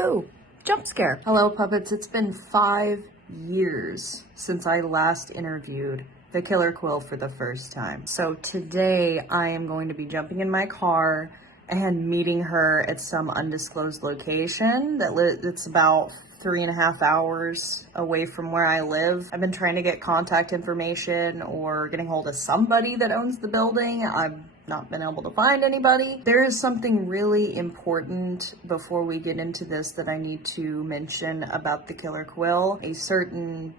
Ooh, jump scare. Hello, puppets. It's been 5 years since I last interviewed the killer quill for the first time. So today I am going to be jumping in my car and meeting her at some undisclosed location that's about 3.5 hours away from where I live. I've been trying to get contact information or getting hold of somebody that owns the building. I've not been able to find anybody. There is something really important before we get into this that I need to mention about the killer quill. A certain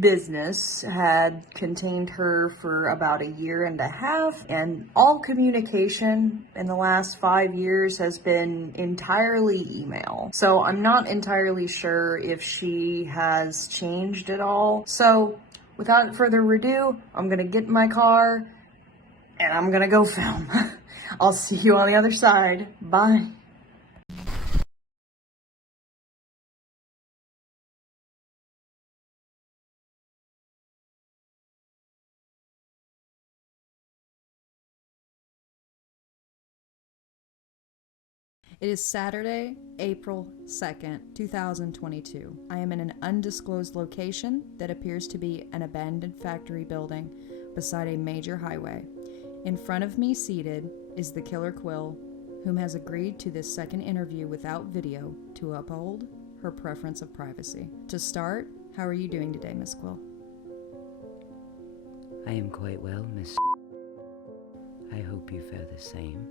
business had contained her for about 1.5 years, and all communication in the last 5 years has been entirely email. So I'm not entirely sure if she has changed at all. So without further ado, I'm gonna get in my car and I'm gonna go film. I'll see you on the other side. Bye. It is Saturday, April 2nd, 2022. I am in an undisclosed location that appears to be an abandoned factory building beside a major highway. In front of me, seated, is the killer quill, whom has agreed to this second interview without video to uphold her preference of privacy. To start, how are you doing today, Miss Quill? I am quite well, Miss. I hope you fare the same.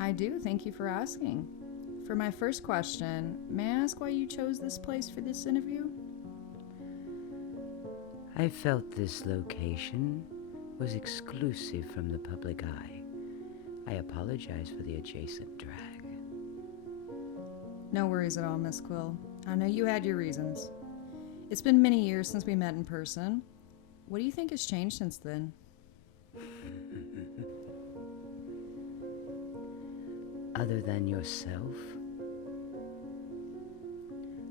I do, thank you for asking. For my first question, may I ask why you chose this place for this interview? I felt this location was exclusive from the public eye. I apologize for the adjacent drag. No worries at all, Miss Quill. I know you had your reasons. It's been many years since we met in person. What do you think has changed since then? Other than yourself,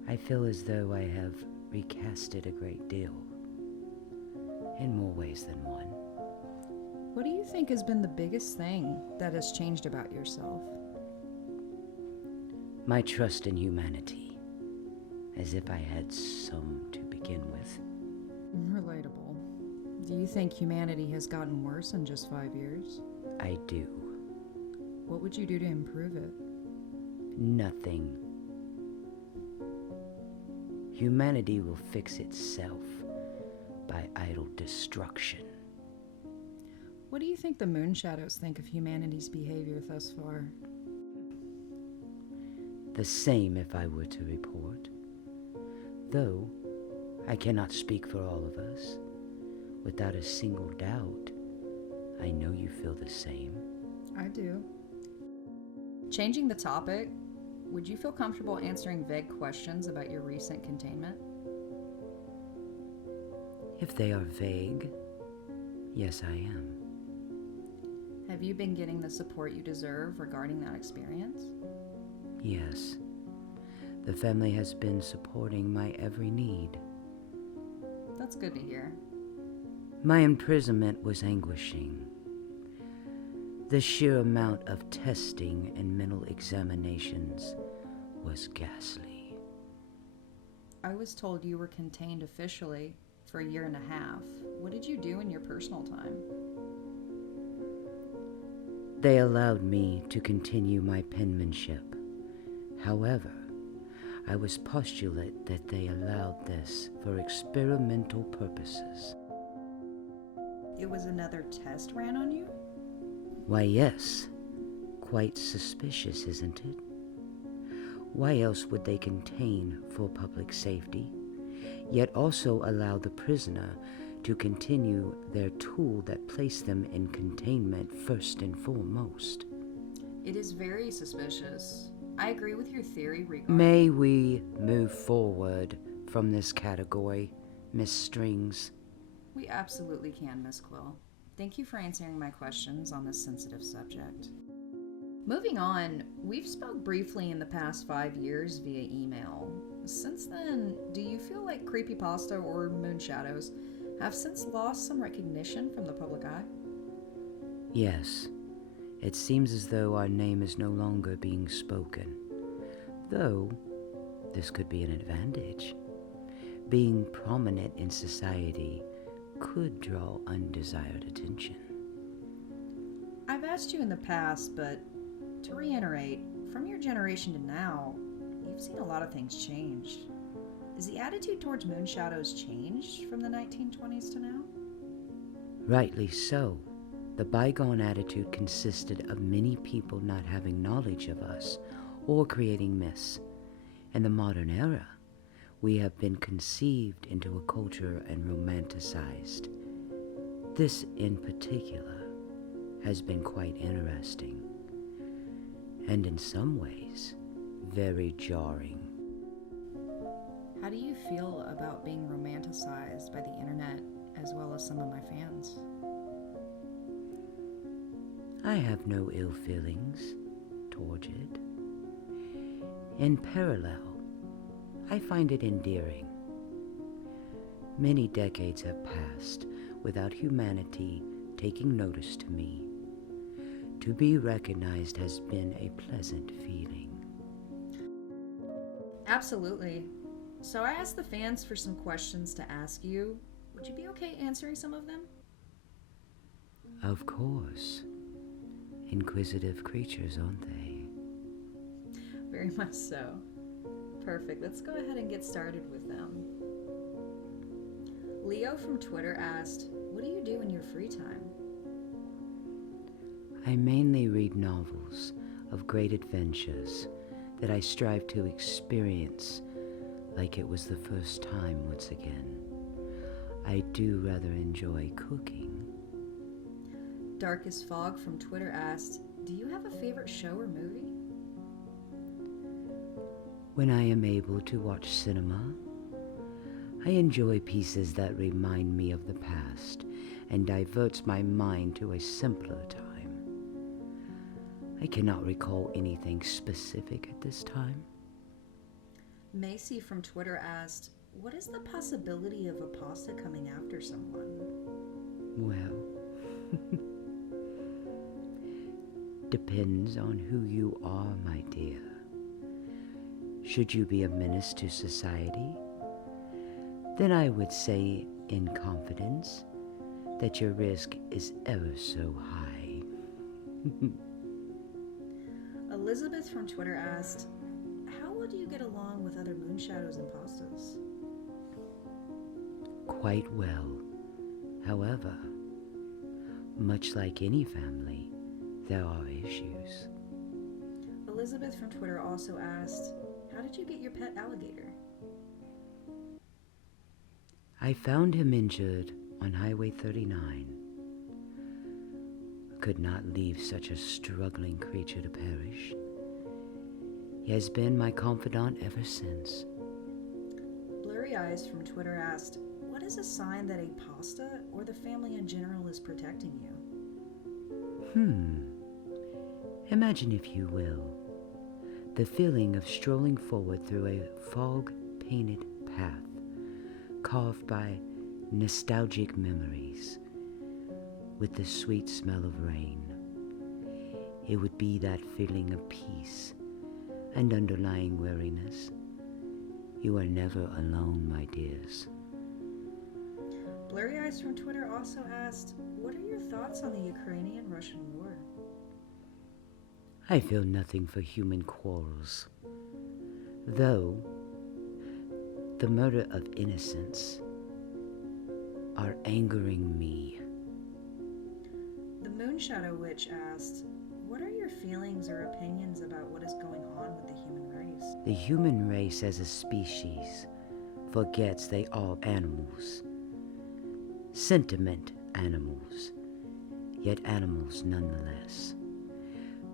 I feel as though I have recasted a great deal, in more ways than one. What do you think has been the biggest thing that has changed about yourself? My trust in humanity, as if I had some to begin with. Relatable. Do you think humanity has gotten worse in just 5 years? I do. What would you do to improve it? Nothing. Humanity will fix itself by idle destruction. What do you think the moon shadows think of humanity's behavior thus far? The same if I were to report. Though I cannot speak for all of us. Without a single doubt, I know you feel the same. I do. Changing the topic, would you feel comfortable answering vague questions about your recent containment? If they are vague, yes, I am. Have you been getting the support you deserve regarding that experience? Yes. The family has been supporting my every need. That's good to hear. My imprisonment was anguishing. The sheer amount of testing and mental examinations was ghastly. I was told you were contained officially for 1.5 years. What did you do in your personal time? They allowed me to continue my penmanship. However, I was postulate that they allowed this for experimental purposes. It was another test ran on you? Why, yes. Quite suspicious, isn't it? Why else would they contain for public safety, yet also allow the prisoner to continue their tool that placed them in containment first and foremost? It is very suspicious. I agree with your theory regarding... May we move forward from this category, Miss Strings? We absolutely can, Miss Quill. Thank you for answering my questions on this sensitive subject. Moving on, we've spoke briefly in the past 5 years via email. Since then, do you feel like creepypasta or moon shadows have since lost some recognition from the public eye? Yes. It seems as though our name is no longer being spoken. Though, this could be an advantage. Being prominent in society could draw undesired attention. I've asked you in the past, but to reiterate, from your generation to now, you've seen a lot of things change. Is the attitude towards moon shadows changed from the 1920s to now? Rightly so. The bygone attitude consisted of many people not having knowledge of us or creating myths. In the modern era, we have been conceived into a culture and romanticized. This in particular has been quite interesting, and in some ways, very jarring. How do you feel about being romanticized by the internet as well as some of my fans? I have no ill feelings towards it. In parallel, I find it endearing. Many decades have passed without humanity taking notice to me. To be recognized has been a pleasant feeling. Absolutely. So I asked the fans for some questions to ask you. Would you be okay answering some of them? Of course. Inquisitive creatures, aren't they? Very much so. Perfect. Let's go ahead and get started with them. Leo from Twitter asked, what do you do in your free time? I mainly read novels of great adventures that I strive to experience like it was the first time once again. I do rather enjoy cooking. Darkest Fog from Twitter asked, do you have a favorite show or movie? When I am able to watch cinema, I enjoy pieces that remind me of the past and diverts my mind to a simpler time. I cannot recall anything specific at this time. Macy from Twitter asked, what is the possibility of a pasta coming after someone? Well, depends on who you are, my dear. Should you be a menace to society, then I would say in confidence that your risk is ever so high. Elizabeth from Twitter asked, how would you get along with other moon shadows and pastas? Quite well. However, much like any family, there are issues. Elizabeth from Twitter also asked, how did you get your pet alligator? I found him injured on Highway 39. Could not leave such a struggling creature to perish. He has been my confidant ever since. Blurry Eyes from Twitter asked, what is a sign that a pasta or the family in general is protecting you? Imagine, if you will, the feeling of strolling forward through a fog-painted path carved by nostalgic memories with the sweet smell of rain. It would be that feeling of peace and underlying weariness. You are never alone, my dears. Blurry Eyes from Twitter also asked, what are your thoughts on the Ukrainian-Russian war? I feel nothing for human quarrels, though the murder of innocents are angering me. The Moonshadow Witch asked, what are your feelings or opinions about what is going on with the human race? The human race as a species forgets they are animals. Sentient animals, yet animals nonetheless.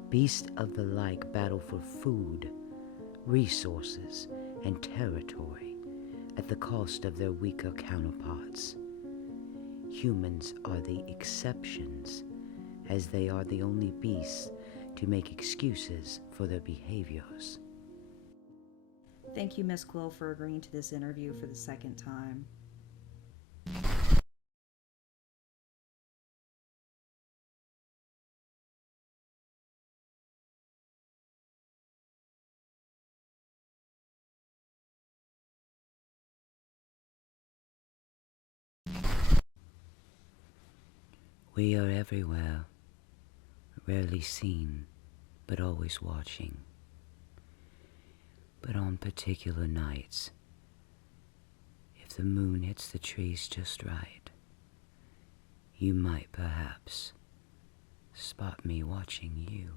Beasts of the like battle for food, resources, and territory at the cost of their weaker counterparts. Humans are the exceptions, as they are the only beasts to make excuses for their behaviors. Thank you, Miss Quill, for agreeing to this interview for the second time. We are everywhere, rarely seen, but always watching. But on particular nights, if the moon hits the trees just right, you might perhaps spot me watching you.